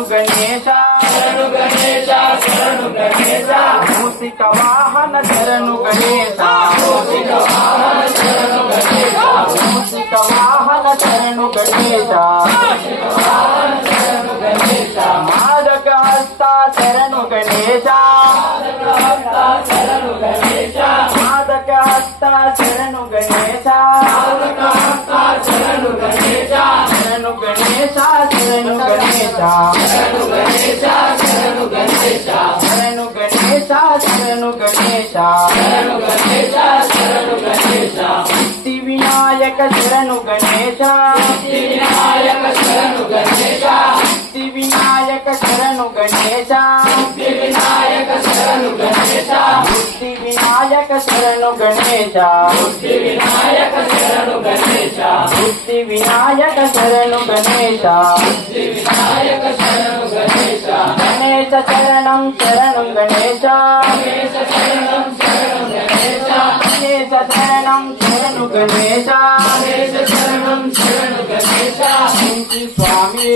శరణు గణేశ శరణు గణేశ శరణు గణేశ మూషిక వాహన శరణు గణేశ మూషిక వాహన శరణు గణేశ మూషిక వాహన శరణు గణేశ మూషిక వాహన శరణు గణేశ మాదక హస్త శరణు గణేశ మాదక హస్త శరణు గణేశ మాదక హస్త శరణు గణేశ మాదక హస్త శరణు గణేశ శరణు గణేశ శరణు గణేశ శరణు గణేశ శరణు గణేశ శరణు గణేశ శరణు గణేశ శరణు గణేశ శరణు గణేశ సిద్ధి వినాయక శరణు గణేశ సిద్ధి వినాయక శరణు గణేశ సిద్ధి వినాయక శరణు గణేశ సిద్ధి వినాయక శరణు గణేశ సిద్ధి వినాయక శరణు గణేశ సిద్ధి వినాయక శరణు గణేశ సిద్ధి వినాయక శరణు గణేశ సిద్ధి వినాయక శరణు గణేశ గణేశ శరణం శరణు గణేశ గణేశ శరణం శరణు గణేశ గణేశ శరణం శరణు గణేశ గణేశ శరణం శరణు గణేశ స్వామి